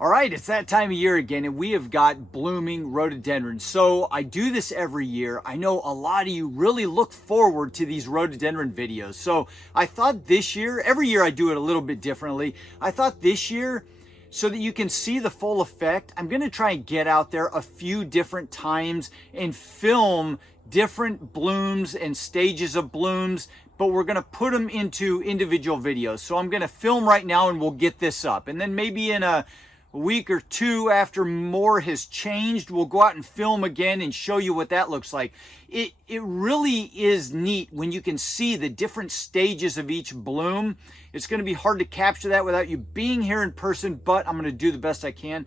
All right, it's that time of year again, and we have got blooming rhododendrons. So I do this every year. I know a lot of you really look forward to these rhododendron videos. So I thought this year, every year I do it a little bit differently. I thought this year, so that you can see the full effect, I'm gonna try and get out there a few different times and film different blooms and stages of blooms, but we're gonna put them into individual videos. So I'm gonna film right now and we'll get this up. And then maybe in a week or two after more has changed, we'll go out and film again and show you what that looks like. It really is neat when you can see the different stages of each bloom. It's going to be hard to capture that without you being here in person, but I'm going to do the best I can.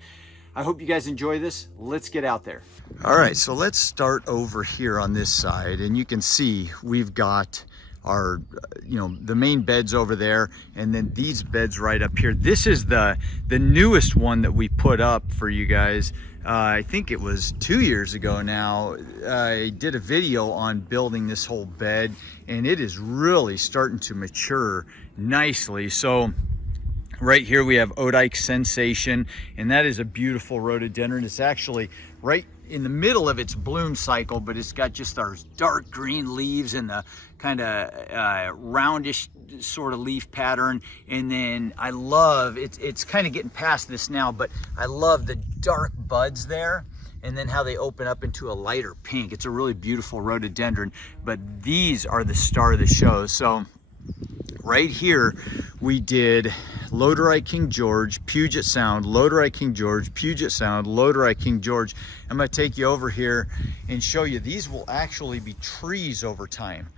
I hope you guys enjoy this. Let's get out there. All right, so let's start over here on this side, and you can see we've got our the main beds over there, and then these beds right up here. This is the newest one that we put up for you guys. I think it was 2 years ago now. I did a video on building this whole bed, and it is really starting to mature nicely. So right here we have Odike Sensation, and that is a beautiful rhododendron. It's actually right in the middle of its bloom cycle, but it's got just those dark green leaves and the kind of roundish sort of leaf pattern. And then I love, it's kind of getting past this now, but I love the dark buds there, and then how they open up into a lighter pink. It's a really beautiful rhododendron, but these are the star of the show. So right here we did Lodorite King George, Puget Sound, Lodorite King George, Puget Sound, Lodorite King George. I'm going to take you over here and show you these will actually be trees over time,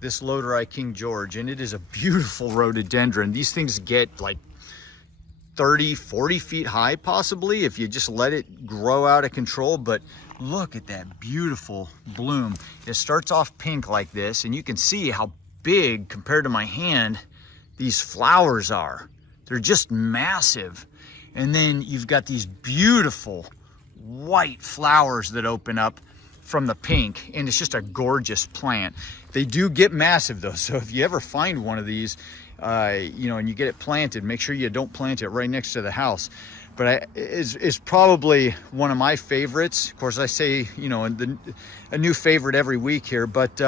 this Lodorite King George, and it is a beautiful rhododendron. These things get like 30, 40 feet high possibly if you just let it grow out of control. But look at that beautiful bloom. It starts off pink like this, and you can see how big compared to my hand these flowers are. They're just massive. And then you've got these beautiful white flowers that open up from the pink, and it's just a gorgeous plant. They do get massive though, so if you ever find one of these and you get it planted, make sure you don't plant it right next to the house. But it's probably one of my favorites. Of course, I say a new favorite every week here, but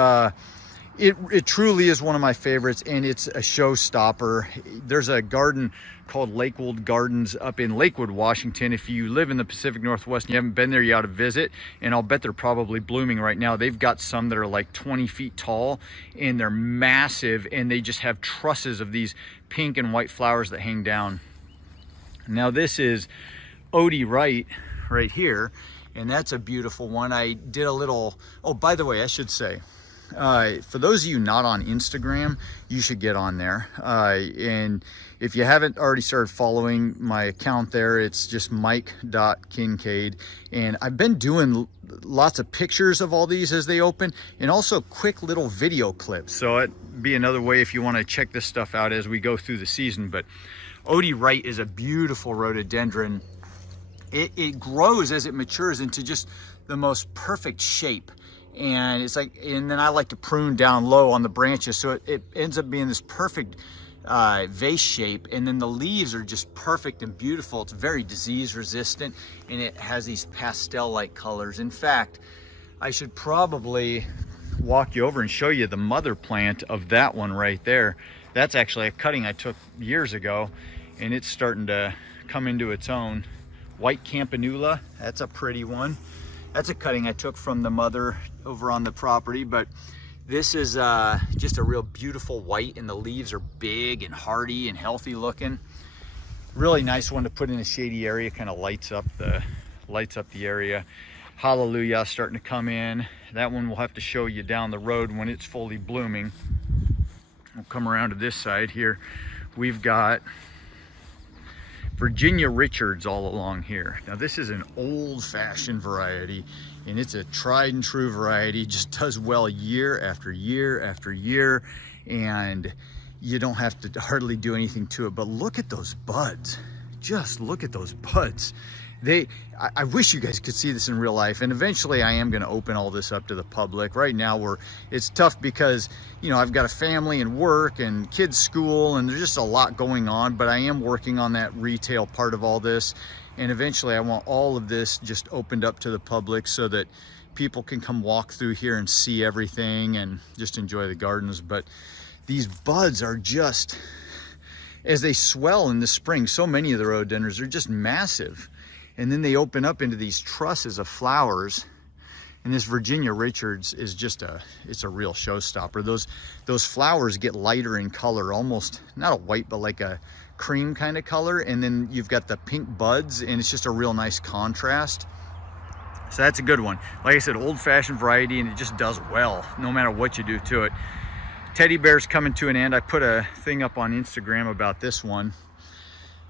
it truly is one of my favorites, and it's a showstopper. There's a garden called Lakewood Gardens up in Lakewood, Washington. If you live in the Pacific Northwest and you haven't been there, you ought to visit, and I'll bet they're probably blooming right now. They've got some that are like 20 feet tall, and they're massive, and they just have trusses of these pink and white flowers that hang down. Now this is Odie Wright right here, and that's a beautiful one. I did a little, oh, by the way, I should say, for those of you not on Instagram, you should get on there. And if you haven't already started following my account there, it's just mike.kincaid. And I've been doing lots of pictures of all these as they open, and also quick little video clips. So it'd be another way if you want to check this stuff out as we go through the season. But Odie Wright is a beautiful rhododendron. It grows as it matures into just the most perfect shape. And it's like, and then I like to prune down low on the branches, so it ends up being this perfect vase shape. And then the leaves are just perfect and beautiful. It's very disease resistant, and it has these pastel-like colors. In fact, I should probably walk you over and show you the mother plant of that one right there. That's actually a cutting I took years ago, and it's starting to come into its own. White Campanula, that's a pretty one. That's a cutting I took from the mother over on the property, but this is just a real beautiful white, and the leaves are big and hardy and healthy looking. Really nice one to put in a shady area, kind of lights up the area. Hallelujah starting to come in. That one we'll have to show you down the road when it's fully blooming. We'll come around to this side here. We've got Virginia Richards all along here. Now this is an old-fashioned variety, and it's a tried and true variety. Just does well year after year after year, and you don't have to hardly do anything to it. But look at those buds. Just look at those buds. I wish you guys could see this in real life, and eventually I am going to open all this up to the public. Right now it's tough because I've got a family and work and kids school, and there's just a lot going on, but I am working on that retail part of all this. And eventually I want all of this just opened up to the public so that people can come walk through here and see everything and just enjoy the gardens. But these buds are just, as they swell in the spring, so many of the rhododendrons are just massive. And then they open up into these trusses of flowers. And this Virginia Richards is just it's a real showstopper. Those flowers get lighter in color, almost not a white, but like a cream kind of color. And then you've got the pink buds, and it's just a real nice contrast. So that's a good one. Like I said, old-fashioned variety, and it just does well, no matter what you do to it. Teddy bear's coming to an end. I put a thing up on Instagram about this one.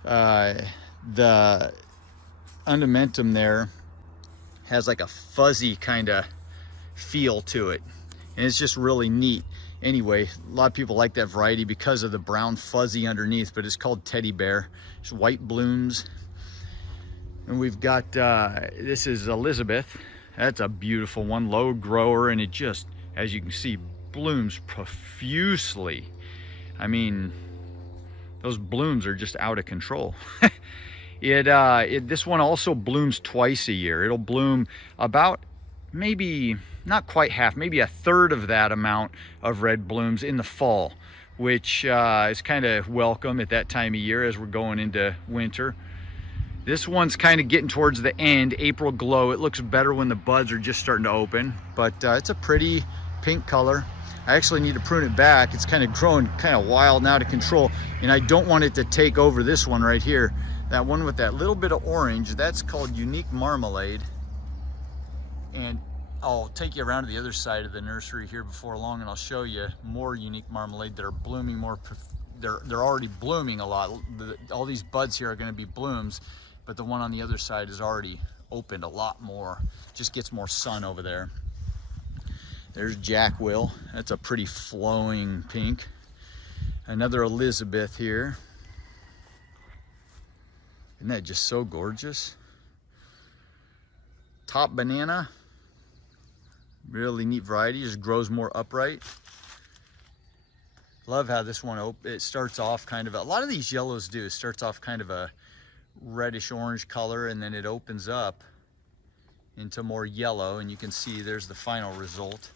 The Undamentum there has like a fuzzy kind of feel to it, and it's just really neat. Anyway, a lot of people like that variety because of the brown fuzzy underneath, but it's called Teddy Bear. It's white blooms. And we've got this is Elizabeth. That's a beautiful one, low grower, and it just, as you can see, blooms profusely. I mean, those blooms are just out of control. This one also blooms twice a year. It'll bloom about maybe not quite half, maybe a third of that amount of red blooms in the fall, which is kind of welcome at that time of year as we're going into winter. This one's kind of getting towards the end, April glow. It looks better when the buds are just starting to open, but it's a pretty pink color. I actually need to prune it back. It's kind of growing kind of wild and out of control, and I don't want it to take over this one right here. That one with that little bit of orange, that's called Unique Marmalade. And I'll take you around to the other side of the nursery here before long, and I'll show you more Unique Marmalade that are blooming more. They're already blooming a lot. All these buds here are going to be blooms, but the one on the other side is already opened a lot more. Just gets more sun over there. There's Jackwill. That's a pretty flowing pink. Another Elizabeth here. Isn't that just so gorgeous? Top Banana. Really neat variety, just grows more upright. Love how this one, it starts off kind of, a lot of these yellows do, it starts off kind of a reddish orange color, and then it opens up into more yellow, and you can see there's the final result.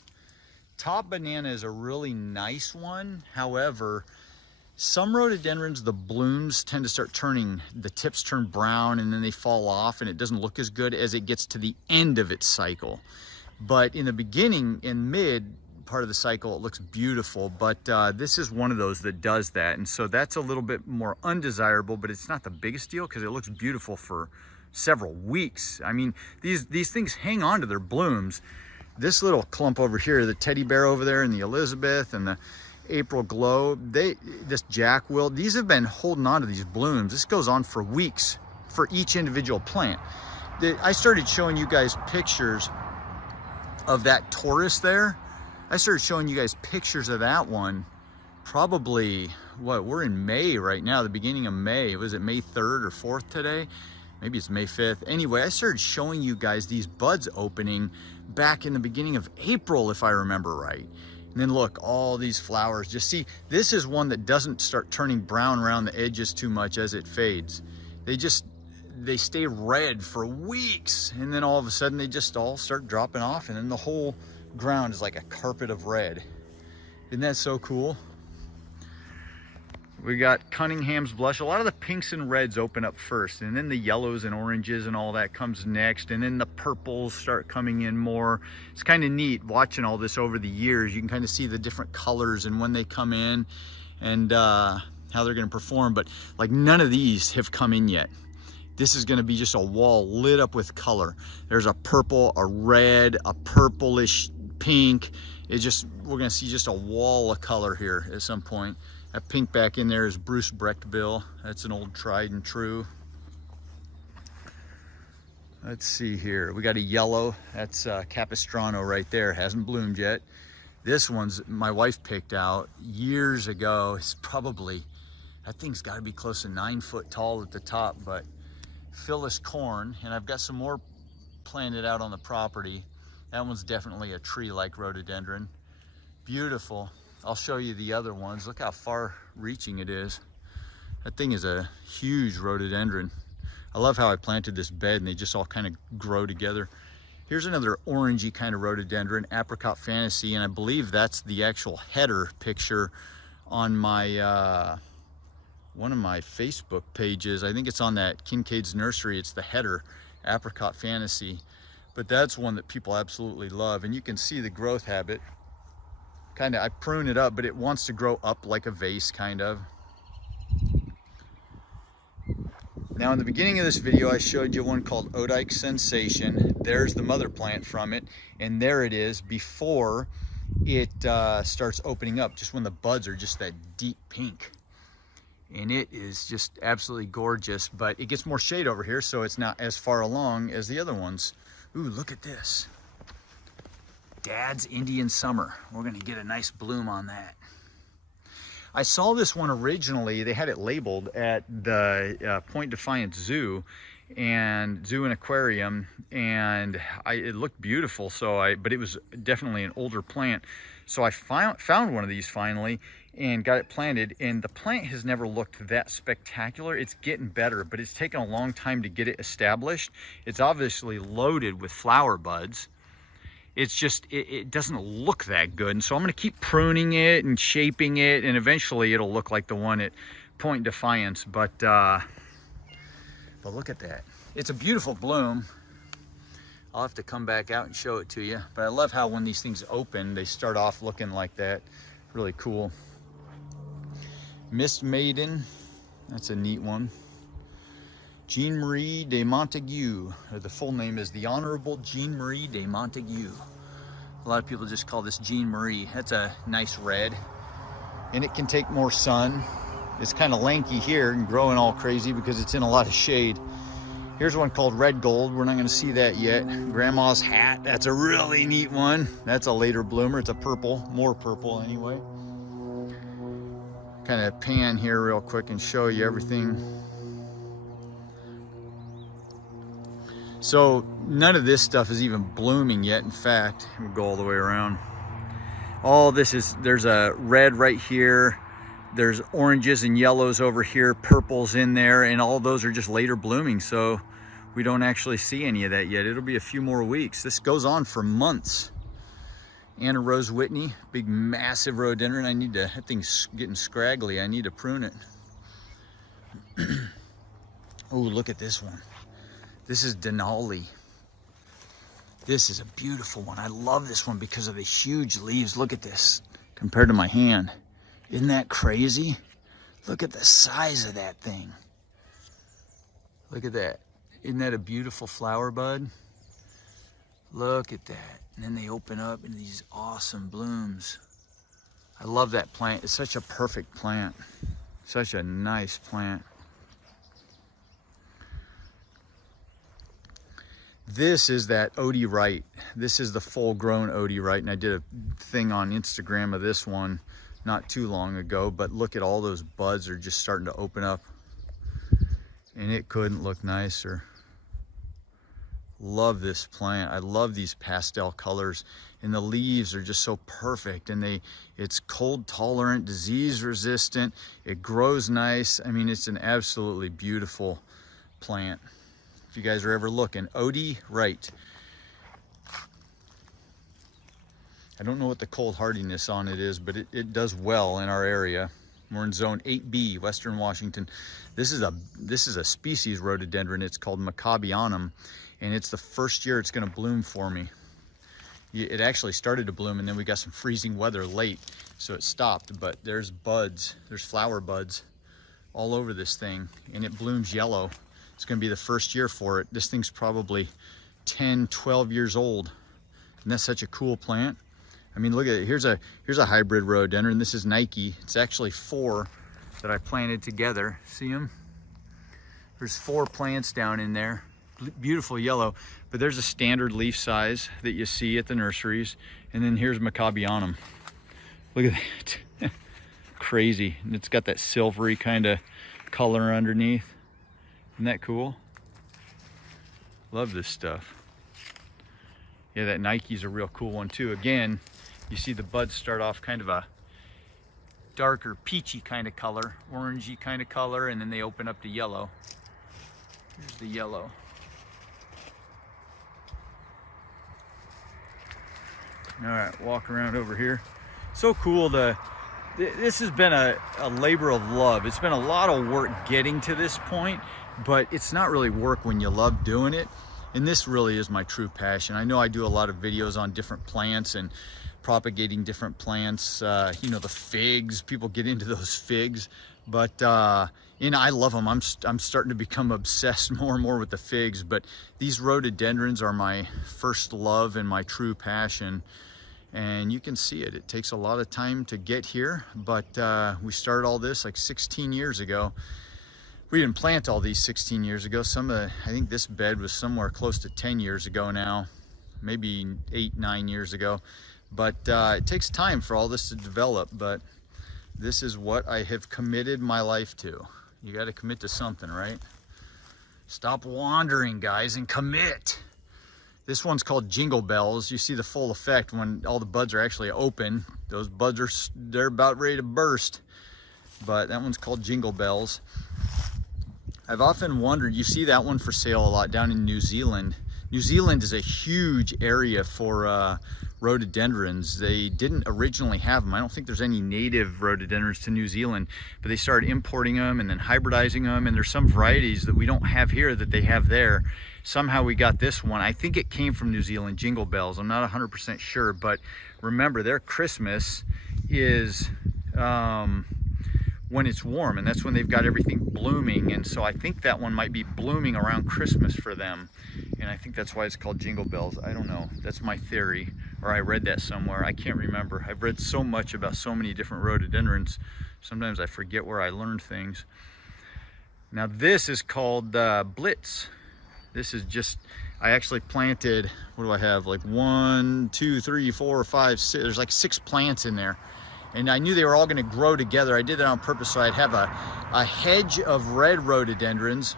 Top Banana is a really nice one. However, some rhododendrons, the blooms tend to start turning, the tips turn brown, and then they fall off, and it doesn't look as good as it gets to the end of its cycle. But in the beginning and mid part of the cycle, it looks beautiful. But this is one of those that does that. And so that's a little bit more undesirable, but it's not the biggest deal because it looks beautiful for several weeks. I mean, these things hang on to their blooms. This little clump over here, the Teddy Bear over there, and the Elizabeth and the April Glow, this Jackwill, these have been holding on to these blooms. This goes on for weeks for each individual plant. I started showing you guys pictures of that Taurus there. I started showing you guys pictures of that one probably, we're in May right now, the beginning of May. Was it May 3rd or 4th today? Maybe it's May 5th. Anyway, I started showing you guys these buds opening back in the beginning of April, if I remember right. And then look, all these flowers, just see, this is one that doesn't start turning brown around the edges too much as it fades. They stay red for weeks, and then all of a sudden they just all start dropping off, and then the whole ground is like a carpet of red. Isn't that so cool? We got Cunningham's Blush. A lot of the pinks and reds open up first, and then the yellows and oranges and all that comes next, and then the purples start coming in more. It's kind of neat watching all this over the years. You can kind of see the different colors and when they come in and how they're going to perform, but like none of these have come in yet. This is going to be just a wall lit up with color. There's a purple, a red, a purplish pink. We're going to see just a wall of color here at some point. That pink back in there is Bruce Brechtbill. That's an old tried and true. Let's see here. We got a yellow. That's Capistrano right there. Hasn't bloomed yet. This one's my wife picked out years ago. It's probably, that thing's got to be close to 9 foot tall at the top, but Phyllis Corn, and I've got some more planted out on the property. That one's definitely a tree-like rhododendron. Beautiful. I'll show you the other ones. Look how far reaching it is. That thing is a huge rhododendron. I love how I planted this bed and they just all kind of grow together. Here's another orangey kind of rhododendron, Apricot Fantasy, and I believe that's the actual header picture on my one of my Facebook pages. I think it's on that Kincaid's Nursery. It's the header, Apricot Fantasy. But that's one that people absolutely love, and you can see the growth habit. Kind of, I prune it up, but it wants to grow up like a vase, kind of. Now in the beginning of this video, I showed you one called Odike Sensation. There's the mother plant from it, and there it is before it starts opening up, just when the buds are just that deep pink. And it is just absolutely gorgeous, but it gets more shade over here, so it's not as far along as the other ones. Ooh, look at this. Dad's Indian Summer. We're gonna get a nice bloom on that. I saw this one originally, they had it labeled at the Point Defiance Zoo and Aquarium, and it looked beautiful, but it was definitely an older plant. So I found one of these finally and got it planted, and the plant has never looked that spectacular. It's getting better, but it's taken a long time to get it established. It's obviously loaded with flower buds. It's just, it doesn't look that good. And so I'm gonna keep pruning it and shaping it, and eventually it'll look like the one at Point Defiance. But look at that. It's a beautiful bloom. I'll have to come back out and show it to you. But I love how when these things open, they start off looking like that. Really cool. Mist Maiden, that's a neat one. Jean Marie de Montague, or the full name is the Honorable Jean Marie de Montague. A lot of people just call this Jean Marie. That's a nice red, and it can take more sun. It's kind of lanky here and growing all crazy because it's in a lot of shade. Here's one called Red Gold. We're not going to see that yet. Grandma's Hat, that's a really neat one. That's a later bloomer. It's a purple, more purple anyway. Kind of pan here real quick and show you everything. So none of this stuff is even blooming yet. In fact, we'll go all the way around. All this is, there's a red right here. There's oranges and yellows over here, purples in there, and all those are just later blooming. So we don't actually see any of that yet. It'll be a few more weeks. This goes on for months. Anna Rose Whitney, big massive rhododendron. That thing's getting scraggly. I need to prune it. Oh, look at this one. This is Denali. This is a beautiful one. I love this one because of the huge leaves. Look at this compared to my hand. Isn't that crazy? Look at the size of that thing. Look at that. Isn't that a beautiful flower bud? Look at that. And then they open up into these awesome blooms. I love that plant. It's such a perfect plant. Such a nice plant. This is that Odie Wright. This is the full-grown Odie Wright, and I did a thing on Instagram of this one not too long ago, but look at all those buds are just starting to open up, and it couldn't look nicer. Love this plant. I love these pastel colors, and the leaves are just so perfect, and it's cold tolerant, disease resistant, it grows nice. I mean, it's an absolutely beautiful plant. If you guys are ever looking, Odie Wright. I don't know what the cold hardiness on it is, but it does well in our area. We're in zone 8B, Western Washington. This is a species rhododendron. It's called Maccabianum, and it's the first year it's gonna bloom for me. It actually started to bloom, and then we got some freezing weather late, so it stopped, but there's buds, there's flower buds all over this thing, and it blooms yellow. It's gonna be the first year for it. This thing's probably 10, 12 years old. And that's such a cool plant. I mean, look at it. Here's a hybrid rhododendron. This is Nike. It's actually 4 that I planted together. See them? There's 4 plants down in there. Beautiful yellow, but there's a standard leaf size that you see at the nurseries. And then here's Maccabianum. Look at that. Crazy. And it's got that silvery kind of color underneath. Isn't that cool? Love this stuff. Yeah, that Nike's a real cool one too. Again, you see the buds start off kind of a darker peachy kind of color, orangey kind of color, and then they open up to yellow. Here's the yellow. All right, walk around over here. So cool. This has been a labor of love. It's been a lot of work getting to this point, but it's not really work when you love doing it. And this really is my true passion. I know I do a lot of videos on different plants and propagating different plants. You know, the figs, people get into those figs, but you know, I love them. I'm starting to become obsessed more and more with the figs, but these rhododendrons are my first love and my true passion. And you can see it. It takes a lot of time to get here, but we started all this like 16 years ago. We didn't plant all these 16 years ago. I think this bed was somewhere close to 10 years ago now, maybe 8, 9 years ago. But it takes time for all this to develop, but this is what I have committed my life to. You got to commit to something, right? Stop wandering, guys, and commit. This one's called Jingle Bells. You see the full effect when all the buds are actually open. Those buds they're about ready to burst. But that one's called Jingle Bells. I've often wondered, you see that one for sale a lot down in New Zealand. New Zealand is a huge area for rhododendrons. They didn't originally have them. I don't think there's any native rhododendrons to New Zealand, but they started importing them and then hybridizing them. And there's some varieties that we don't have here that they have there. Somehow we got this one. I think it came from New Zealand, Jingle Bells. I'm not 100% sure, but remember, their Christmas is when it's warm, and that's when they've got everything blooming. And so I think that one might be blooming around Christmas for them. And I think that's why it's called Jingle Bells. I don't know. That's my theory, or I read that somewhere. I can't remember. I've read so much about so many different rhododendrons. Sometimes I forget where I learned things. Now this is called Blitz. This is just, I actually planted, what do I have? Like 1, 2, 3, 4, 5, 6. There's like 6 plants in there. And I knew they were all going to grow together. I did that on purpose so I'd have a hedge of red rhododendrons.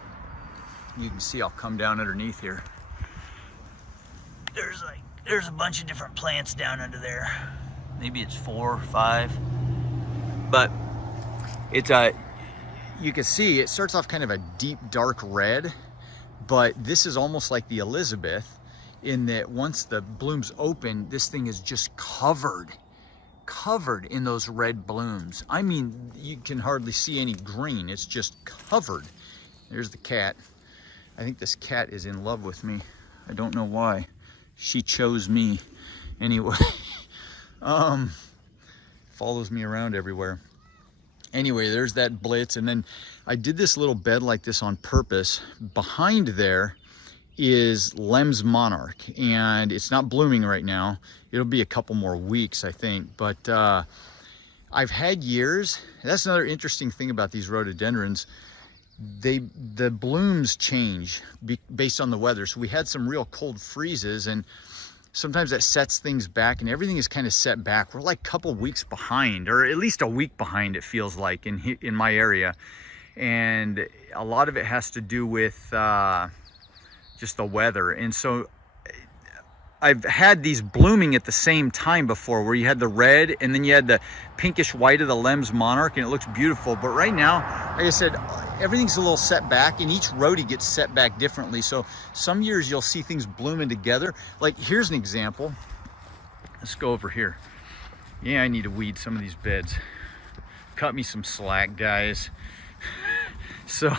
You can see I'll come down underneath here. There's a bunch of different plants down under there. Maybe it's 4 or 5. But it's you can see it starts off kind of a deep dark red, but this is almost like the Elizabeth in that once the blooms open, this thing is just covered in those red blooms. I mean, you can hardly see any green. It's just covered. There's the cat. I think this cat is in love with me. I don't know why. She chose me. Anyway, follows me around everywhere. Anyway, there's that Blitz. And then I did this little bed like this on purpose. Behind there is Lem's Monarch, and it's not blooming right now. It'll be a couple more weeks, I think. But I've had years. That's another interesting thing about these rhododendrons. The blooms change based on the weather. So we had some real cold freezes, and sometimes that sets things back, and everything is kind of set back. We're like a couple weeks behind, or at least a week behind, it feels like in my area. And a lot of it has to do with just the weather. And so I've had these blooming at the same time before, where you had the red and then you had the pinkish white of the Lem's Monarch, and it looks beautiful. But right now, like I said, everything's a little set back, and each rhodie gets set back differently. So some years you'll see things blooming together. Like here's an example. Let's go over here. Yeah, I need to weed some of these beds. Cut me some slack, guys. So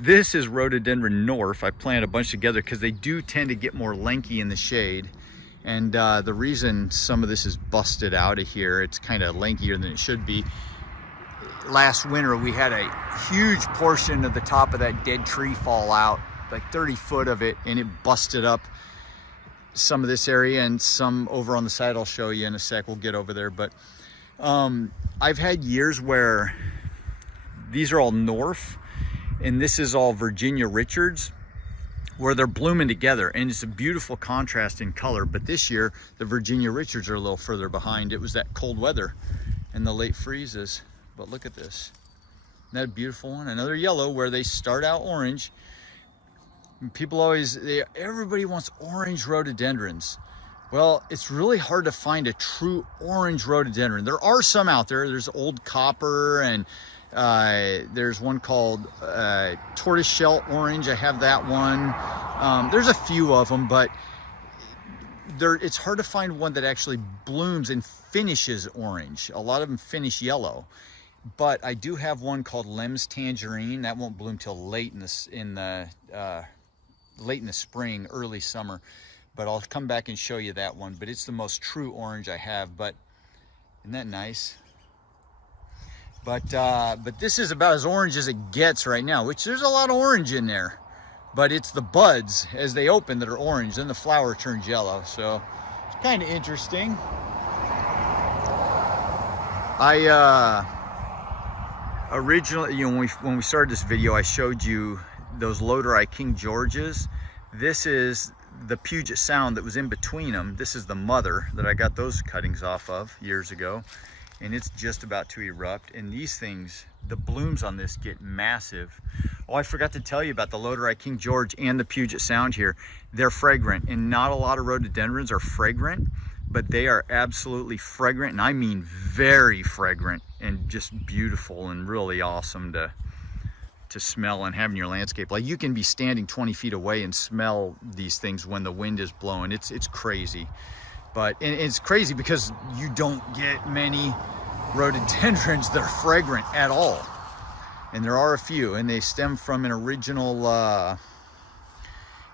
this is Rhododendron North. I planted a bunch together because they do tend to get more lanky in the shade. And the reason some of this is busted out of here, it's kind of lankier than it should be. Last winter, we had a huge portion of the top of that dead tree fall out, like 30 foot of it, and it busted up some of this area and some over on the side. I'll show you in a sec. We'll get over there. But I've had years where these are all North, and this is all Virginia Richards, where they're blooming together, and it's a beautiful contrast in color. But this year, the Virginia Richards are a little further behind. It was that cold weather and the late freezes. But look at this. Isn't that a beautiful one? Another yellow where they start out orange. And people everybody wants orange rhododendrons. Well, it's really hard to find a true orange rhododendron. There are some out there. There's old copper and There's one called tortoiseshell orange. I have that one. There's a few of them, but it's hard to find one that actually blooms and finishes orange. A lot of them finish yellow. But I do have one called Lem's Tangerine. That won't bloom till late in the spring, early summer. But I'll come back and show you that one. But it's the most true orange I have. But isn't that nice? But this is about as orange as it gets right now, which there's a lot of orange in there. But it's the buds as they open that are orange, then the flower turns yellow. So it's kind of interesting. Originally, when we started this video, I showed you those Rhododendron King Georges. This is the Puget Sound that was in between them. This is the mother that I got those cuttings off of years ago, and it's just about to erupt. And these things, the blooms on this get massive. Oh, I forgot to tell you about the Rhododendron King George and the Puget Sound here. They're fragrant, and not a lot of rhododendrons are fragrant, but they are absolutely fragrant, and I mean very fragrant, and just beautiful and really awesome to smell and have in your landscape. Like, you can be standing 20 feet away and smell these things when the wind is blowing. It's crazy. But and it's crazy because you don't get many rhododendrons that are fragrant at all. And there are a few, and they stem from an original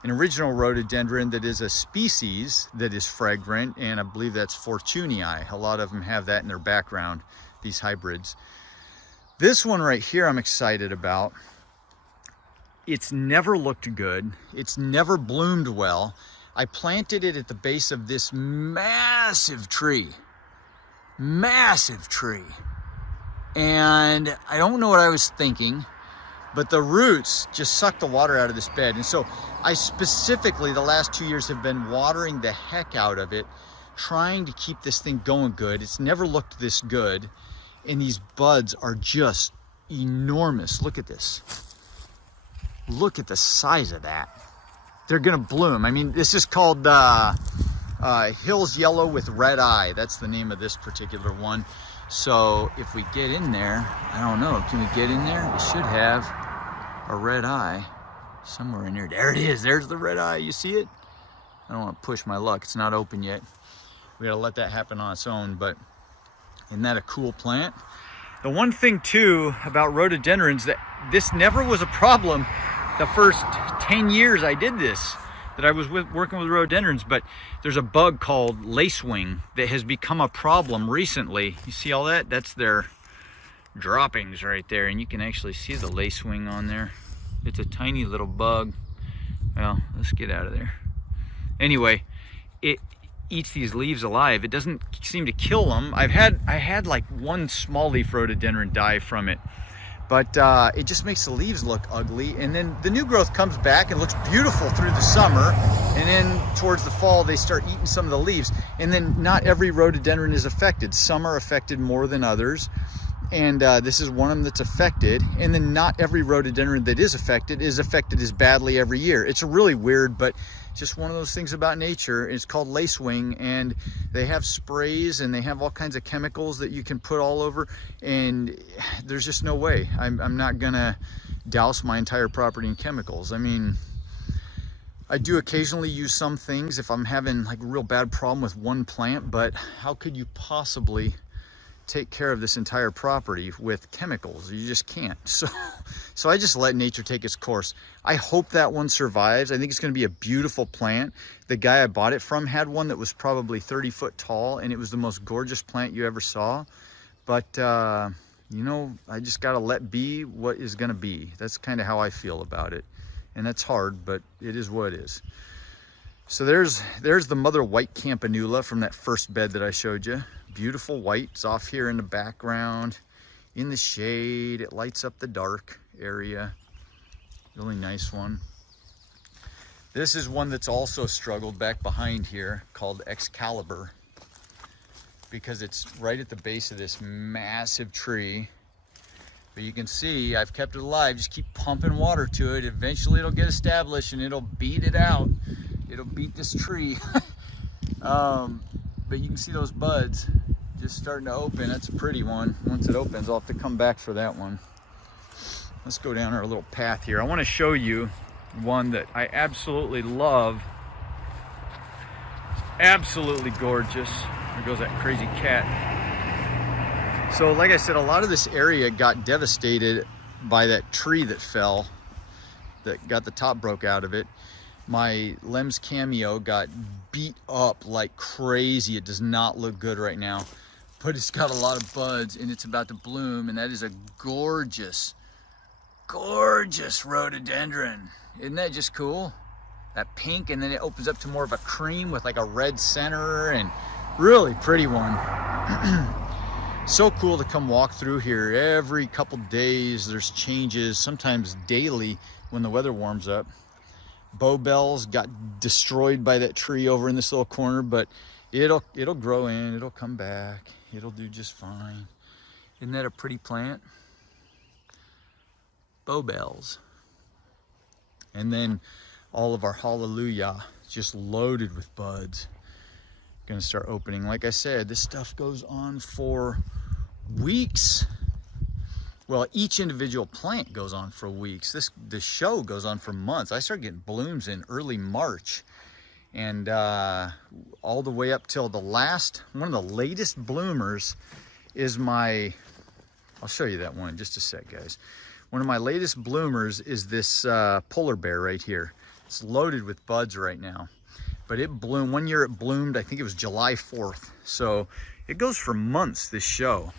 rhododendron that is a species that is fragrant, and I believe that's Fortunii. A lot of them have that in their background, these hybrids. This one right here I'm excited about. It's never looked good. It's never bloomed well. I planted it at the base of this massive tree. Massive tree. And I don't know what I was thinking, but the roots just suck the water out of this bed. And so I specifically, the last 2 years, have been watering the heck out of it, trying to keep this thing going good. It's never looked this good. And these buds are just enormous. Look at this. Look at the size of that. They're gonna bloom. I mean, this is called Hills Yellow with Red Eye. That's the name of this particular one. So if we get in there, I don't know, can we get in there? We should have a red eye somewhere in there. There it is, there's the red eye, you see it? I don't wanna push my luck, it's not open yet. We gotta let that happen on its own, but isn't that a cool plant? The one thing too about rhododendrons, that this never was a problem the first 10 years I did this, that I was working with rhododendrons, but there's a bug called lacewing that has become a problem recently. You see all that? That's their droppings right there, and you can actually see the lacewing on there. It's a tiny little bug. Well, let's get out of there. Anyway, it eats these leaves alive. It doesn't seem to kill them. I had like one small leaf rhododendron die from it, but it just makes the leaves look ugly, and then the new growth comes back and looks beautiful through the summer, and then towards the fall they start eating some of the leaves, and then not every rhododendron is affected. Some are affected more than others, and this is one of them that's affected, and then not every rhododendron that is affected as badly every year. It's really weird, but just one of those things about nature. It's called lacewing, and they have sprays and they have all kinds of chemicals that you can put all over, and there's just no way. I'm not gonna douse my entire property in chemicals. I mean, I do occasionally use some things if I'm having like a real bad problem with one plant, but how could you possibly take care of this entire property with chemicals? You just can't. So I just let nature take its course. I hope that one survives. I think it's going to be a beautiful plant. The guy I bought it from had one that was probably 30 foot tall, and it was the most gorgeous plant you ever saw. But you know, I just got to let be what is going to be. That's kind of how I feel about it, and that's hard, but it is what it is. So there's the mother white campanula from that first bed that I showed you. Beautiful white. It's off here in the background, in the shade. It lights up the dark area. Really nice one. This is one that's also struggled back behind here, called Excalibur, because it's right at the base of this massive tree. But you can see I've kept it alive. Just keep pumping water to it. Eventually it'll get established and it'll beat it out. It'll beat this tree. But you can see those buds. just starting to open. That's a pretty one. Once it opens, I'll have to come back for that one. Let's go down our little path here. I want to show you one that I absolutely love. Absolutely gorgeous. There goes that crazy cat. So like I said, a lot of this area got devastated by that tree that fell, that got the top broke out of it. My Lem's Cameo got beat up like crazy. It does not look good right now, but it's got a lot of buds and it's about to bloom, and that is a gorgeous, gorgeous rhododendron. Isn't that just cool? That pink, and then it opens up to more of a cream with like a red center, and really pretty one. So cool to come walk through here. Every couple days there's changes, sometimes daily when the weather warms up. Bowbells got destroyed by that tree over in this little corner, but it'll grow in, it'll come back, it'll do just fine. Isn't that a pretty plant? Bowbells. And then all of our hallelujah just loaded with buds. Gonna start opening. Like I said, this stuff goes on for weeks. Well, each individual plant goes on for weeks. This show goes on for months. I start getting blooms in early March, and all the way up till one of the latest bloomers is I'll show you that one in just a sec, guys. One of my latest bloomers is this polar bear right here. It's loaded with buds right now. But it bloomed, one year it bloomed, I think it was July 4th. So it goes for months, this show.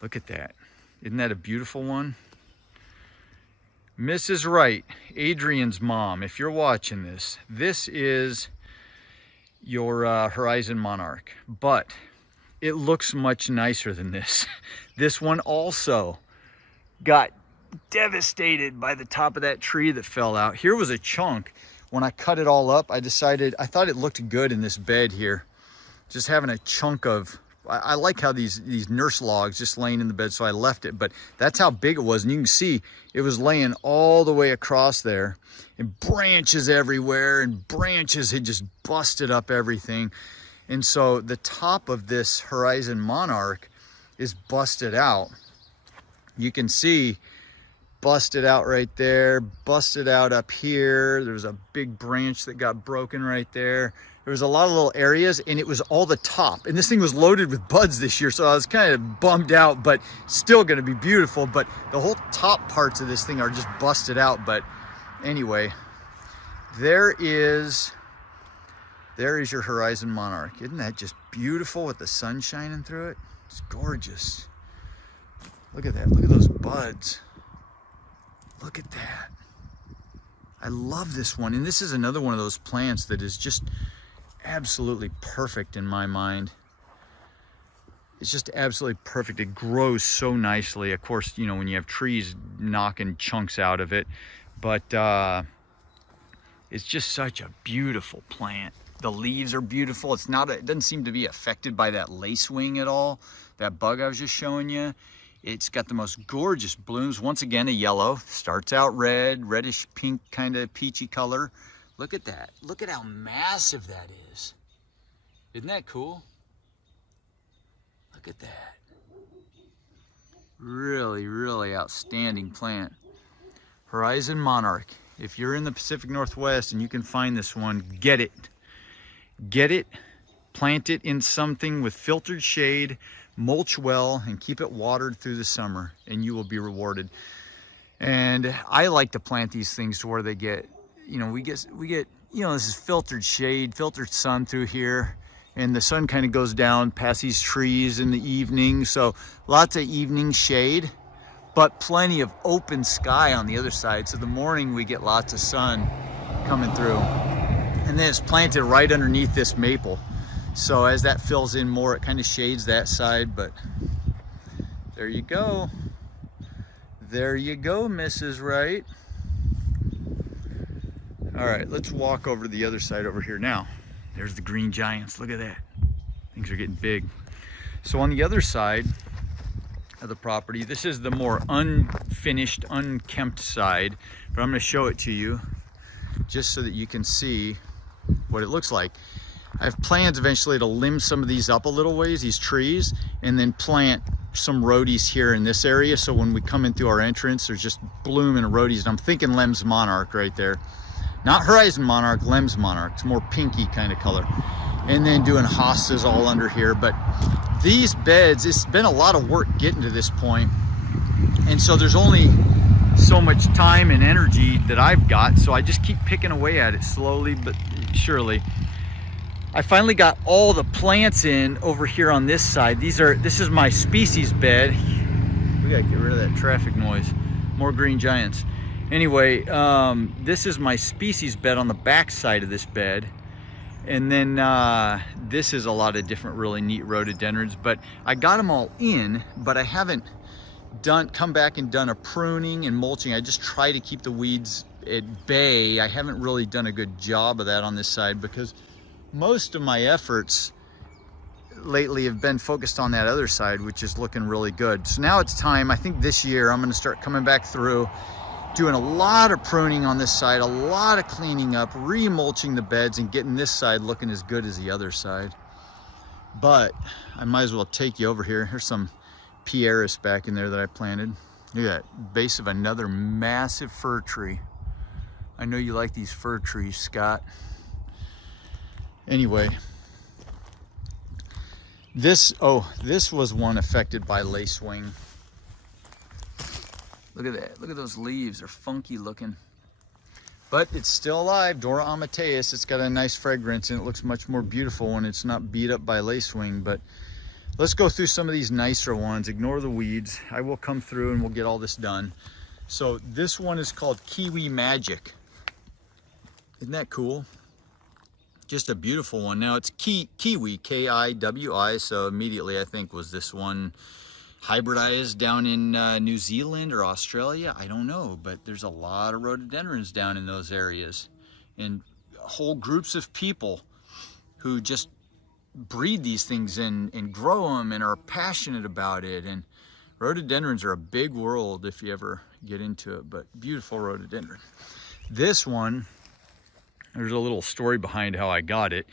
Look at that. Isn't that a beautiful one? Mrs. Wright, Adrian's mom, if you're watching this, this is your Horizon Monarch. But it looks much nicer than this. This one also got devastated by the top of that tree that fell out. Here was a chunk. When I cut it all up, I thought it looked good in this bed here. Just having a chunk of, I like how these nurse logs just laying in the bed, so I left it, but that's how big it was. And you can see it was laying all the way across there, and branches everywhere, and branches had just busted up everything. And so the top of this Horizon Monarch is busted out. You can see busted out right there, busted out up here. There was a big branch that got broken right there. There was a lot of little areas, and it was all the top. And this thing was loaded with buds this year, so I was kind of bummed out, but still gonna be beautiful. But the whole top parts of this thing are just busted out. But anyway, there is your Horizon Monarch. Isn't that just beautiful with the sun shining through it? It's gorgeous. Look at that, look at those buds. Look at that. I love this one. And this is another one of those plants that is just absolutely perfect in my mind. It's just absolutely perfect. It grows so nicely. Of course, you know, when you have trees knocking chunks out of it, but it's just such a beautiful plant. The leaves are beautiful. It doesn't seem to be affected by that lacewing at all, that bug I was just showing you. It's got the most gorgeous blooms. Once again, a yellow. Starts out red, reddish pink, kind of peachy color. Look at that. Look at how massive that is. Isn't that cool? Look at that. Really, really outstanding plant. Horizon Monarch. If you're in the Pacific Northwest and you can find this one, get it. Get it, plant it in something with filtered shade, mulch well, and keep it watered through the summer, and you will be rewarded. And I like to plant these things to where they get, you know, we get, you know, this is filtered shade, filtered sun through here, and the sun kind of goes down past these trees in the evening, so lots of evening shade, but plenty of open sky on the other side. So the morning we get lots of sun coming through. And then it's planted right underneath this maple. So as that fills in more, it kind of shades that side, but there you go. There you go, Mrs. Wright. All right, let's walk over to the other side over here now. There's the green giants, look at that. Things are getting big. So on the other side of the property, this is the more unfinished, unkempt side, but I'm gonna show it to you just so that you can see what it looks like. I have plans eventually to limb some of these up a little ways, these trees, and then plant some rhodies here in this area. So when we come in through our entrance, there's just bloom and rhodies. And I'm thinking Lem's Monarch right there. Not Horizon Monarch, Lem's Monarch. It's more pinky kind of color. And then doing hostas all under here. But these beds, it's been a lot of work getting to this point. And so there's only so much time and energy that I've got. So I just keep picking away at it slowly but surely. I finally got all the plants in over here on this side. This is my species bed. We gotta get rid of that traffic noise. More green giants. Anyway, this is my species bed on the back side of this bed. And then this is a lot of different really neat rhododendrons, but I got them all in, but I haven't come back and done a pruning and mulching. I just try to keep the weeds at bay. I haven't really done a good job of that on this side because most of my efforts lately have been focused on that other side, which is looking really good. So now it's time. I think this year I'm going to start coming back through, doing a lot of pruning on this side, a lot of cleaning up, remulching the beds, and getting this side looking as good as the other side. But I might as well take you over here. Here's some Pieris back in there that I planted. Look at that base of another massive fir tree. I know you like these fir trees, Scott. Anyway, this was one affected by lacewing. Look at that. Look at those leaves. They're funky looking. But it's still alive. Dora Amateus. It's got a nice fragrance and it looks much more beautiful when it's not beat up by lacewing. But let's go through some of these nicer ones. Ignore the weeds. I will come through and we'll get all this done. So this one is called Kiwi Magic. Isn't that cool? Just a beautiful one. Now it's Kiwi, K-I-W-I, so immediately I think, was this one hybridized down in New Zealand or Australia? I don't know, but there's a lot of rhododendrons down in those areas. And whole groups of people who just breed these things and grow them and are passionate about it. And rhododendrons are a big world if you ever get into it, but beautiful rhododendron. This one, there's a little story behind how I got it.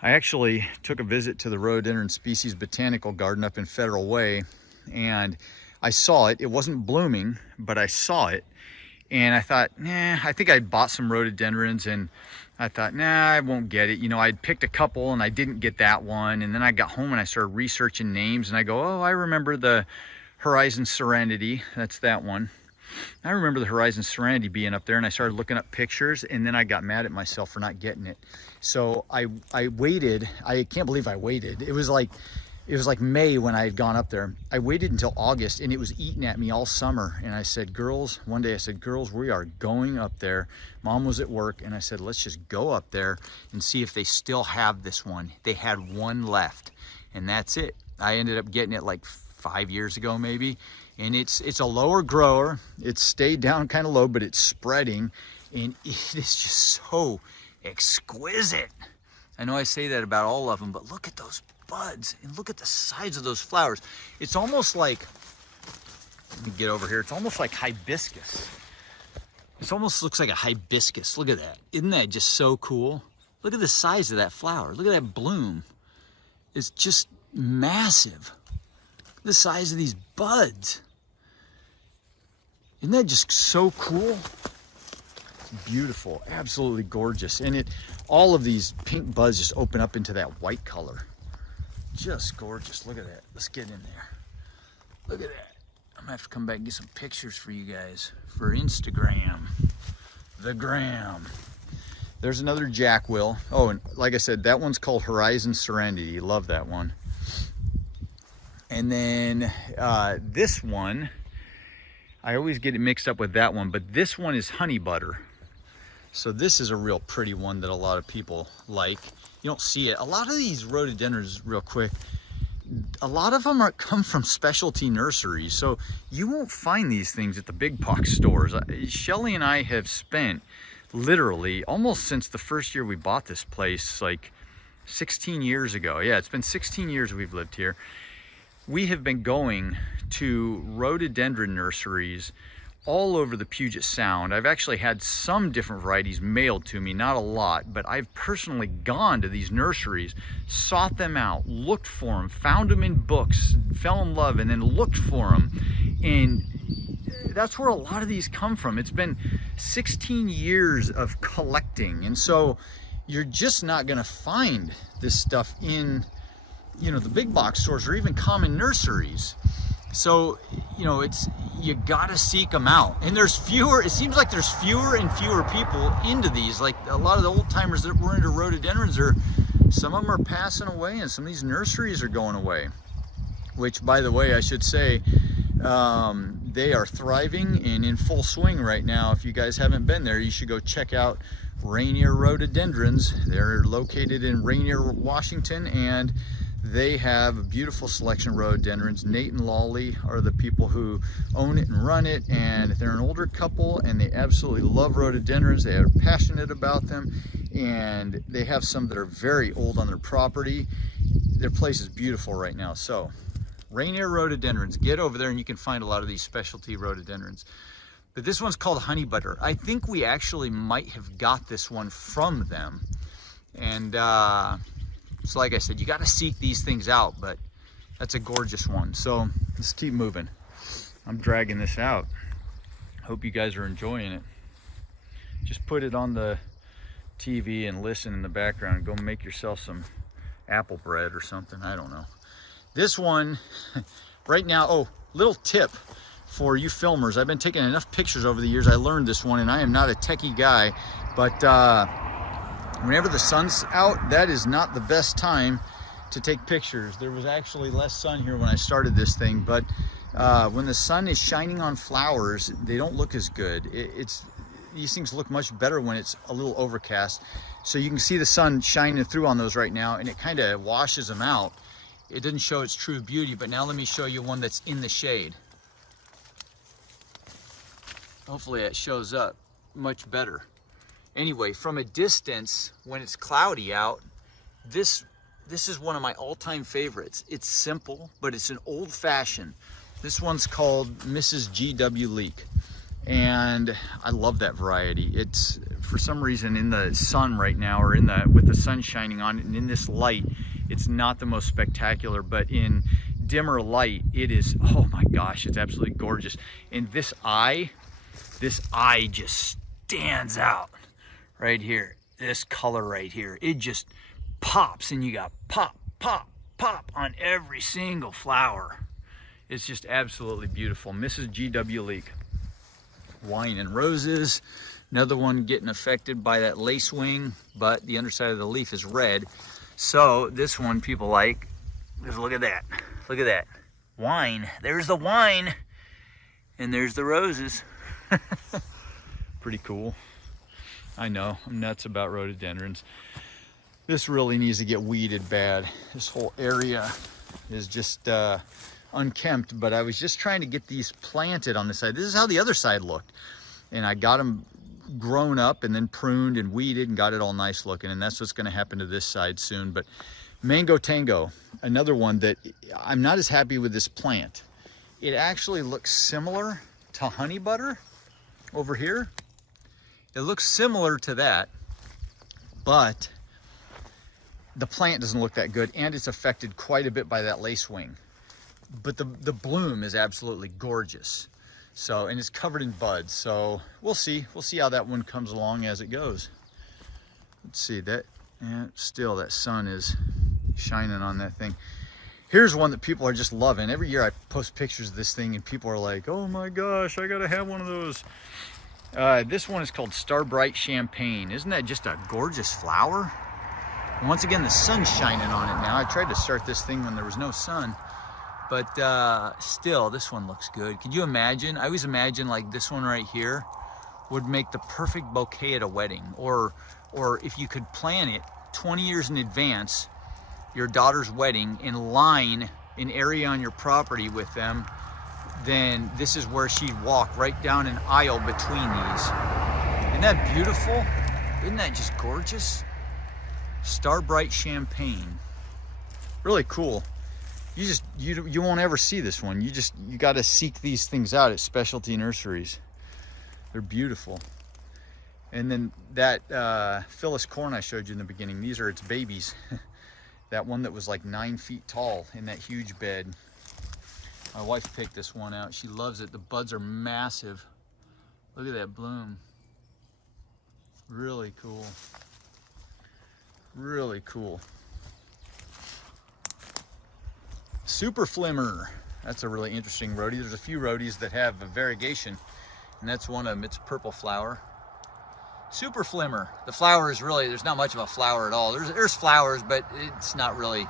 I actually took a visit to the Rhododendron Species Botanical Garden up in Federal Way, and I saw it. It wasn't blooming, but I saw it, and I thought, nah, I think I bought some rhododendrons, and I thought, nah, I won't get it. You know, I'd picked a couple, and I didn't get that one, and then I got home and I started researching names, and I go, oh, I remember the Horizon Serenity. That's that one. I remember the Horizon Serenity being up there, and I started looking up pictures, and then I got mad at myself for not getting it. So I waited. I can't believe I waited. It was like May when I had gone up there. I waited until August, and it was eating at me all summer. And I said, girls, one day I said, girls, we are going up there. Mom was at work, and I said, let's just go up there and see if they still have this one. They had one left, and that's it. I ended up getting it like 5 years ago maybe. And it's a lower grower. It's stayed down kind of low, but it's spreading, and it is just so exquisite. I know I say that about all of them, but look at those buds and look at the size of those flowers. It's almost like, let me get over here. It's almost like hibiscus. It almost looks like a hibiscus. Look at that. Isn't that just so cool? Look at the size of that flower. Look at that bloom. It's just massive. The size of these buds. Isn't that just so cool? It's beautiful, absolutely gorgeous. And all of these pink buds just open up into that white color. Just gorgeous. Look at that. Let's get in there. Look at that. I'm gonna have to come back and get some pictures for you guys for Instagram. The gram. There's another jackwill. Oh, and like I said, that one's called Horizon Serenity. Love that one. And then this one, I always get it mixed up with that one, but this one is honey butter. So this is a real pretty one that a lot of people like. You don't see it. A lot of these rhododendrons, real quick, a lot of them come from specialty nurseries. So you won't find these things at the big box stores. Shelly and I have spent literally almost since the first year we bought this place, like 16 years ago. Yeah, it's been 16 years we've lived here. We have been going to rhododendron nurseries all over the Puget Sound. I've actually had some different varieties mailed to me, not a lot, but I've personally gone to these nurseries, sought them out, looked for them, found them in books, fell in love, and then looked for them. And that's where a lot of these come from. It's been 16 years of collecting, and so you're just not going to find this stuff in, you know, the big box stores or even common nurseries. So, you know, you gotta seek them out. And there's fewer, it seems like there's fewer and fewer people into these. Like a lot of the old timers that were into rhododendrons, some of them are passing away, and some of these nurseries are going away. Which, by the way, I should say, they are thriving and in full swing right now. If you guys haven't been there, you should go check out Rainier Rhododendrons. They're located in Rainier, Washington, and they have a beautiful selection of rhododendrons. Nate and Lolly are the people who own it and run it, and they're an older couple, and they absolutely love rhododendrons. They are passionate about them, and they have some that are very old on their property. Their place is beautiful right now. So Rainier Rhododendrons, get over there and you can find a lot of these specialty rhododendrons. But this one's called Honey Butter. I think we actually might have got this one from them. And so like I said, you got to seek these things out, but that's a gorgeous one. So let's keep moving. I'm dragging this out. Hope you guys are enjoying it. Just put it on the TV and listen in the background. Go make yourself some apple bread or something. I don't know. This one right now, oh, little tip for you filmers. I've been taking enough pictures over the years. I learned this one, and I am not a techie guy, but whenever the sun's out, that is not the best time to take pictures. There was actually less sun here when I started this thing, but when the sun is shining on flowers, they don't look as good. These things look much better when it's a little overcast. So you can see the sun shining through on those right now, and it kind of washes them out. It didn't show its true beauty, but now let me show you one that's in the shade. Hopefully it shows up much better. Anyway, from a distance, when it's cloudy out, this is one of my all-time favorites. It's simple, but it's an old-fashioned. This one's called Mrs. G.W. Leek, and I love that variety. It's, for some reason, in the sun right now, or with the sun shining on it, and in this light, it's not the most spectacular, but in dimmer light, it is, oh my gosh, it's absolutely gorgeous. And this eye just stands out right here. This color right here, it just pops, and you got pop, pop, pop on every single flower. It's just absolutely beautiful. Mrs. G.W. Leek. Wine and Roses, another one getting affected by that lace wing, but the underside of the leaf is red. So this one people like, because look at that. Look at that. Wine. There's the wine, and there's the roses. Pretty cool. I know, I'm nuts about rhododendrons. This really needs to get weeded bad. This whole area is just unkempt, but I was just trying to get these planted on this side. This is how the other side looked. And I got them grown up and then pruned and weeded and got it all nice looking. And that's what's gonna happen to this side soon. But Mango Tango, another one that I'm not as happy with this plant. It actually looks similar to Honey Butter over here. It looks similar to that, but the plant doesn't look that good, and it's affected quite a bit by that lace wing. But the bloom is absolutely gorgeous. So, and it's covered in buds. So we'll see how that one comes along as it goes. Let's see that, and still that sun is shining on that thing. Here's one that people are just loving. Every year I post pictures of this thing and people are like, oh my gosh, I gotta have one of those. This one is called Starbright Champagne. Isn't that just a gorgeous flower? And once again, the sun's shining on it now. I tried to start this thing when there was no sun, but still, this one looks good. Could you imagine? I always imagine like this one right here would make the perfect bouquet at a wedding, or if you could plan it 20 years in advance, your daughter's wedding, and line an area on your property with them, then this is where she'd walk, right down an aisle between these. Isn't that beautiful? Isn't that just gorgeous? Starbright Champagne. Really cool. You won't ever see this one. You got to seek these things out at specialty nurseries. They're beautiful. And then that Phyllis corn I showed you in the beginning, these are its babies. That one that was like 9 feet tall in that huge bed. My wife picked this one out. She loves it. The buds are massive. Look at that bloom. Really cool. Really cool. Super Flimmer. That's a really interesting rhodie. There's a few rhodies that have a variegation, and that's one of them. It's a purple flower. Super Flimmer. The flower is really, there's not much of a flower at all. There's flowers, but it's not really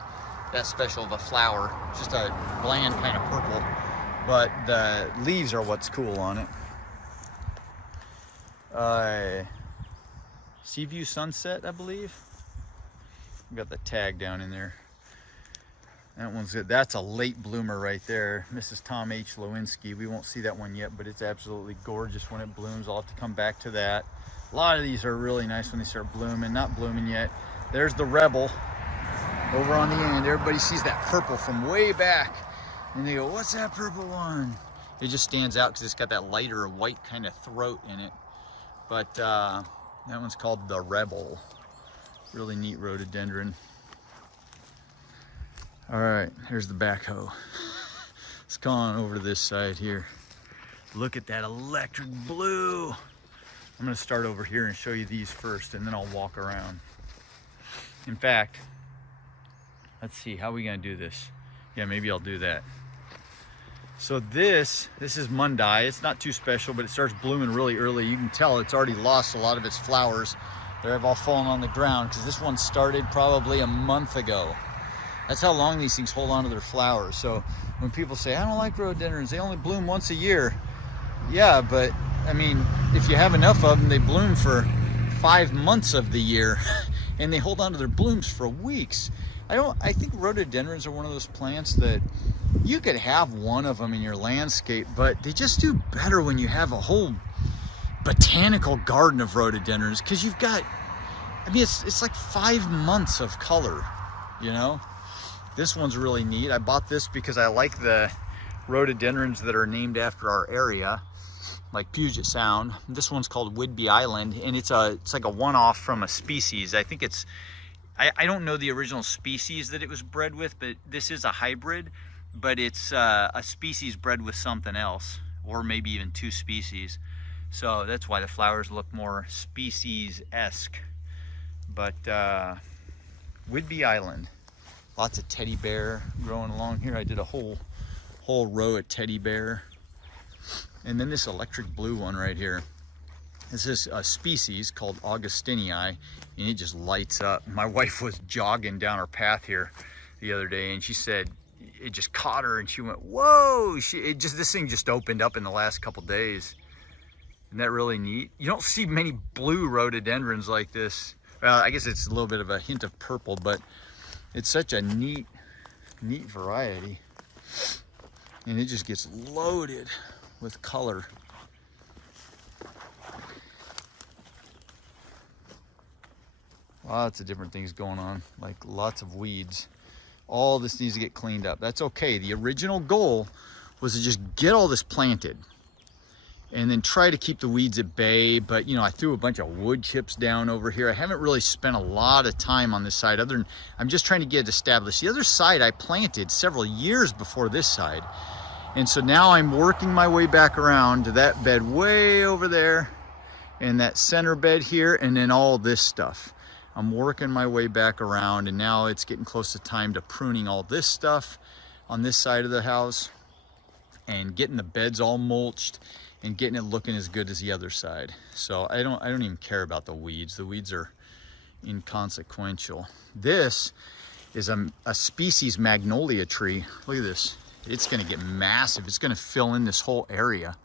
that special of a flower. It's just a bland kind of purple, but the leaves are what's cool on it. Seaview Sunset, I believe. We've got the tag down in there. That one's good. That's a late bloomer right there. Mrs. Tom H. Lewinsky. We won't see that one yet, but it's absolutely gorgeous when it blooms. I'll have to come back to that. A lot of these are really nice when they start blooming. Not blooming yet. There's the Rebel over on the end. Everybody sees that purple from way back, and they go, what's that purple one? It just stands out because it's got that lighter white kind of throat in it. But that one's called the Rebel. Really neat rhododendron. All right, here's the backhoe. Let's go on over to this side here. Look at that electric blue. I'm gonna start over here and show you these first, and then I'll walk around. In fact, let's see, how are we gonna do this? Yeah, maybe I'll do that. So this is Monday. It's not too special, but it starts blooming really early. You can tell it's already lost a lot of its flowers. They've all fallen on the ground because this one started probably a month ago. That's how long these things hold on to their flowers. So when people say, I don't like rhododendrons, they only bloom once a year. Yeah, but I mean, if you have enough of them, they bloom for 5 months of the year and they hold on to their blooms for weeks. I think rhododendrons are one of those plants that you could have one of them in your landscape, but they just do better when you have a whole botanical garden of rhododendrons, because you've got, I mean, it's like 5 months of color, you know? This one's really neat. I bought this because I like the rhododendrons that are named after our area, like Puget Sound. This one's called Whidbey Island, and it's like a one-off from a species. I think it's, I don't know the original species that it was bred with, but this is a hybrid, but it's a species bred with something else, or maybe even 2 species. So that's why the flowers look more species-esque. But Whidbey Island, lots of teddy bear growing along here. I did a whole row of teddy bear. And then this electric blue one right here. This is a species called Augustinii, and it just lights up. My wife was jogging down our path here the other day, and she said it just caught her, and she went, whoa! This thing just opened up in the last couple days. Isn't that really neat? You don't see many blue rhododendrons like this. Well, I guess it's a little bit of a hint of purple, but it's such a neat variety. And it just gets loaded with color. Lots of different things going on, like lots of weeds. All this needs to get cleaned up. That's okay. The original goal was to just get all this planted and then try to keep the weeds at bay. But you know, I threw a bunch of wood chips down over here. I haven't really spent a lot of time on this side, other than I'm just trying to get it established. The other side I planted several years before this side. And so now I'm working my way back around to that bed way over there, and that center bed here, and then all this stuff. I'm working my way back around, and now it's getting close to time to pruning all this stuff on this side of the house and getting the beds all mulched and getting it looking as good as the other side. So I don't even care about the weeds. The weeds are inconsequential. This is a species magnolia tree. Look at this. It's gonna get massive. It's gonna fill in this whole area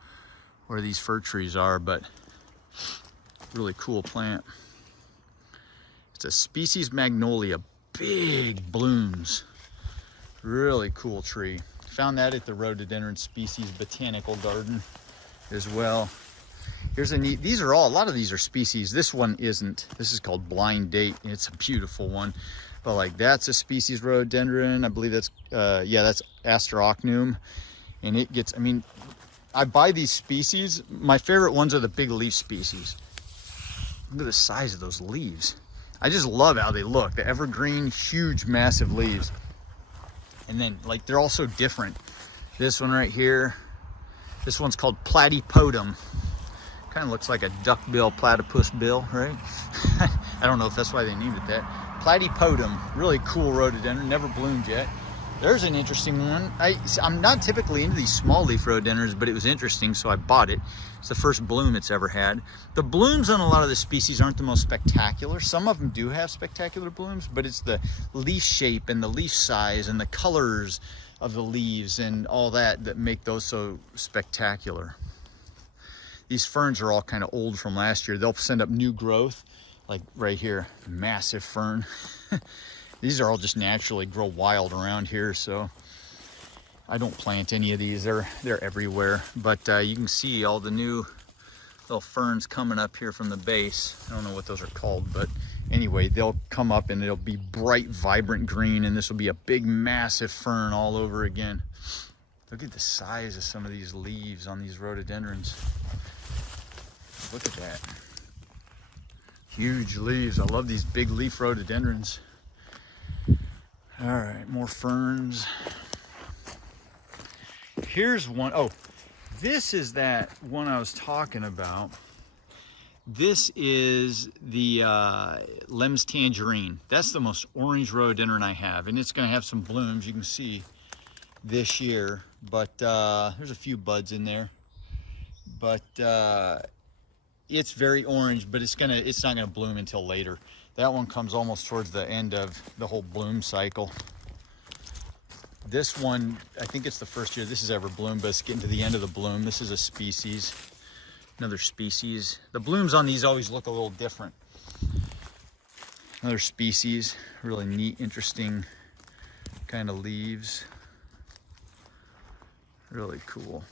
where these fir trees are, but really cool plant. It's a species magnolia, big blooms. Really cool tree. Found that at the Rhododendron Species Botanical Garden as well. Here's a neat, a lot of these are species. This one isn't. This is called Blind Date. It's a beautiful one. But like, that's a species rhododendron. I believe that's, yeah, that's Asterochnium. And it gets, I mean, I buy these species. My favorite ones are the big leaf species. Look at the size of those leaves. I just love how they look. The evergreen, huge, massive leaves. And then, like, they're also different. This one right here, this one's called Platypodum. Kind of looks like a duckbill, platypus bill, right? I don't know if that's why they named it that. Platypodum, really cool rhododendron, never bloomed yet. There's an interesting one. I'm not typically into these small leaf rhododendrons, but it was interesting, so I bought it. It's the first bloom it's ever had. The blooms on a lot of the species aren't the most spectacular. Some of them do have spectacular blooms, but it's the leaf shape and the leaf size and the colors of the leaves and all that that make those so spectacular. These ferns are all kind of old from last year. They'll send up new growth, like right here, massive fern. These are all just naturally grow wild around here, so I don't plant any of these. They're everywhere, but you can see all the new little ferns coming up here from the base. I don't know what those are called, but anyway, they'll come up and it'll be bright, vibrant green, and this will be a big, massive fern all over again. Look at the size of some of these leaves on these rhododendrons. Look at that. Huge leaves. I love these big leaf rhododendrons. All right, more ferns. Here's one. Oh, this is that one I was talking about. This is the Lem's Tangerine. That's the most orange rhododendron I have, and it's going to have some blooms, you can see, this year. But there's a few buds in there. But it's very orange, but it's not gonna bloom until later. That one comes almost towards the end of the whole bloom cycle. This one, I think it's the first year this has ever bloomed, but it's getting to the end of the bloom. This is a species, another species. The blooms on these always look a little different. Another species, really neat, interesting kind of leaves. Really cool.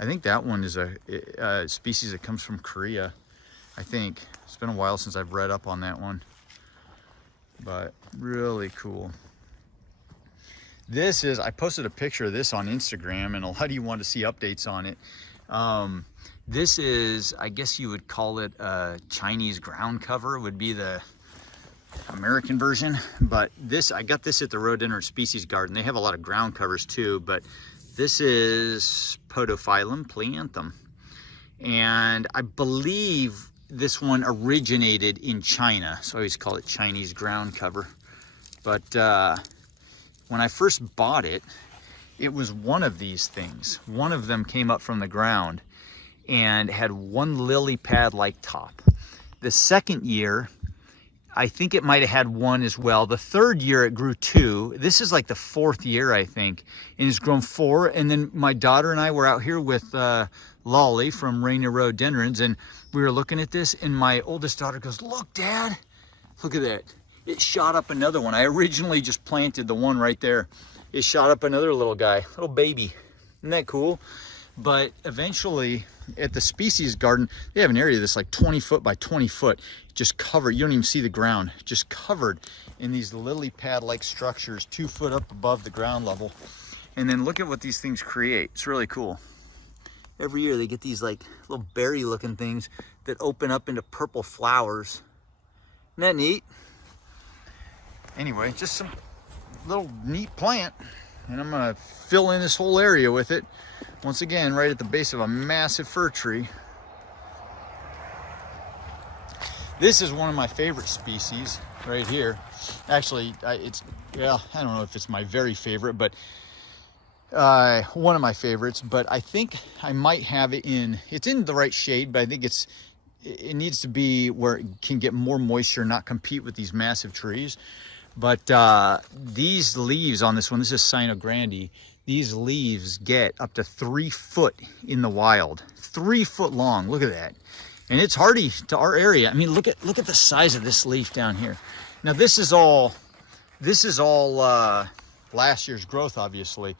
I think that one is a species that comes from Korea. I think it's been a while since I've read up on that one, but really cool. This is, I posted a picture of this on Instagram, and a lot of you want to see updates on it. This is, I guess you would call it a Chinese ground cover, would be the American version. But this, I got this at the Rhododendron Species Garden. They have a lot of ground covers too, but this is Podophyllum Pleanthum. And I believe this one originated in China, so I always call it Chinese ground cover. But when I first bought it, it was one of these things. One of them came up from the ground and had one lily pad-like top. The second year, I think it might have had one as well. The third year it grew two. This is like the fourth year, I think, and it's grown four. And then my daughter and I were out here with Lolly from Rainier Rhododendrons, and we were looking at this, and my oldest daughter goes, "Look, Dad, look at that. It shot up another one." I originally just planted the one right there. It shot up another little guy, little baby. Isn't that cool? But eventually at the species garden, they have an area that's like 20 foot by 20 foot, just covered. You don't even see the ground, just covered in these lily pad like structures 2 foot up above the ground level. And then look at what these things create. It's really cool. Every year they get these like little berry looking things that open up into purple flowers. Isn't that neat? Anyway, just some little neat plant, and I'm gonna fill in this whole area with it. Once again, right at the base of a massive fir tree. This is one of my favorite species right here. Actually, I don't know if it's my very favorite, but one of my favorites. But I think I might have it it's in the right shade, but I think it needs to be where it can get more moisture, not compete with these massive trees. But these leaves on this one, this is Sino Grande, these leaves get up to 3 foot in the wild. 3 foot long, look at that. And it's hardy to our area. I mean, look at the size of this leaf down here. Now this is all last year's growth, obviously.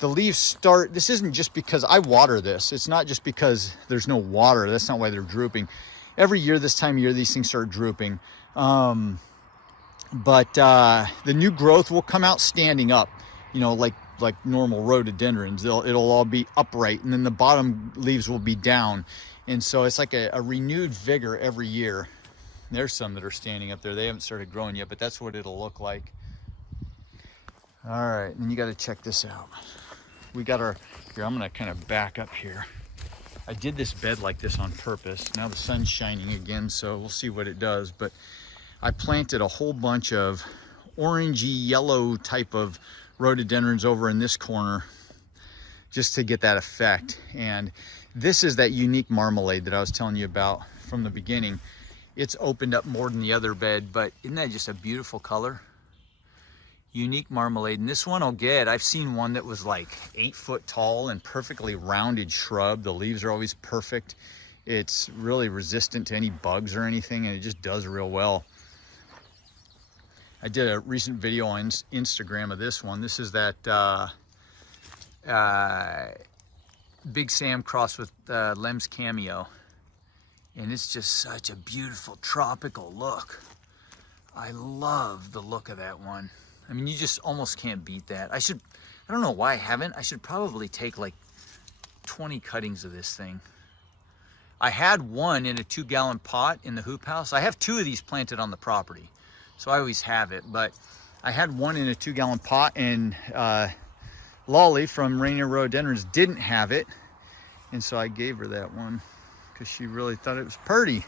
The leaves start, this isn't just because I water this. It's not just because there's no water. That's not why they're drooping. Every year, this time of year, these things start drooping. But the new growth will come out standing up, you know, like like normal rhododendrons. It'll all be upright, and then the bottom leaves will be down. And so it's like a renewed vigor every year. There's some that are standing up there. They haven't started growing yet, but that's what it'll look like. All right, and you got to check this out. We got our, here, I'm gonna kind of back up here. I did this bed like this on purpose. Now the sun's shining again, so we'll see what it does. But I planted a whole bunch of orangey yellow type of rhododendrons over in this corner just to get that effect. And this is that unique marmalade that I was telling you about from the beginning. It's opened up more than the other bed, but isn't that just a beautiful color? Unique marmalade. And this one I'll get. I've seen one that was like 8 foot tall and perfectly rounded shrub. The leaves are always perfect. It's really resistant to any bugs or anything, and it just does real well. I did a recent video on Instagram of this one. This is that Big Sam crossed with Lem's Cameo. And it's just such a beautiful tropical look. I love the look of that one. I mean, you just almost can't beat that. I don't know why I haven't. I should probably take like 20 cuttings of this thing. I had one in a 2-gallon pot in the hoop house. I have 2 of these planted on the property, so I always have it. But I had one in a 2-gallon pot, and Lolly from Rainier Rhododendrons didn't have it. And so I gave her that one because she really thought it was pretty.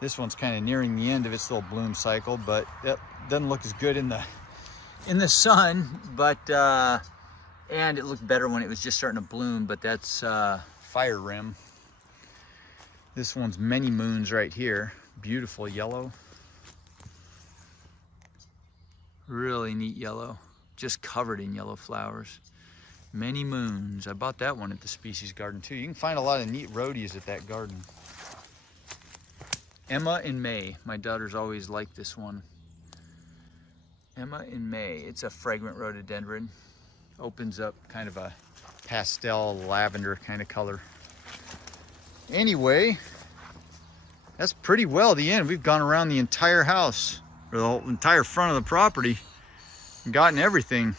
This one's kind of nearing the end of its little bloom cycle, but it doesn't look as good in the sun, but and it looked better when it was just starting to bloom. But that's fire rim. This one's Many Moons right here. Beautiful yellow, really neat yellow, just covered in yellow flowers. Many Moons. I bought that one at the Species Garden too. You can find a lot of neat rhodies at that garden. Emma in May. My daughters always like this one. Emma in May. It's a fragrant rhododendron. Opens up kind of a pastel lavender kind of color. Anyway, that's pretty well the end. We've gone around the entire house, or the whole entire front of the property, and gotten everything.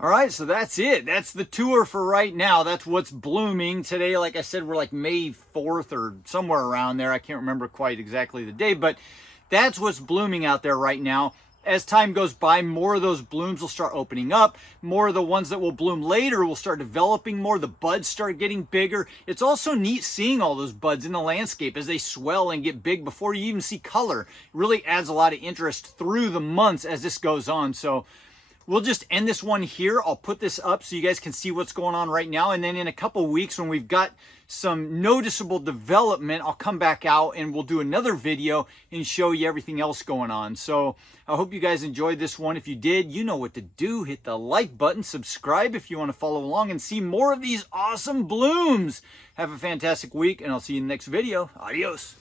All right, so that's it. That's the tour for right now. That's what's blooming today. Like I said, we're like May 4th or somewhere around there. I can't remember quite exactly the day, but that's what's blooming out there right now. As time goes by, more of those blooms will start opening up. More of the ones that will bloom later will start developing more. The buds start getting bigger. It's also neat seeing all those buds in the landscape as they swell and get big before you even see color. It really adds a lot of interest through the months as this goes on. So we'll just end this one here. I'll put this up so you guys can see what's going on right now. And then in a couple weeks, when we've got some noticeable development, I'll come back out and we'll do another video and show you everything else going on. So I hope you guys enjoyed this one. If you did, you know what to do. Hit the like button, subscribe if you want to follow along and see more of these awesome blooms. Have a fantastic week, and I'll see you in the next video. Adios.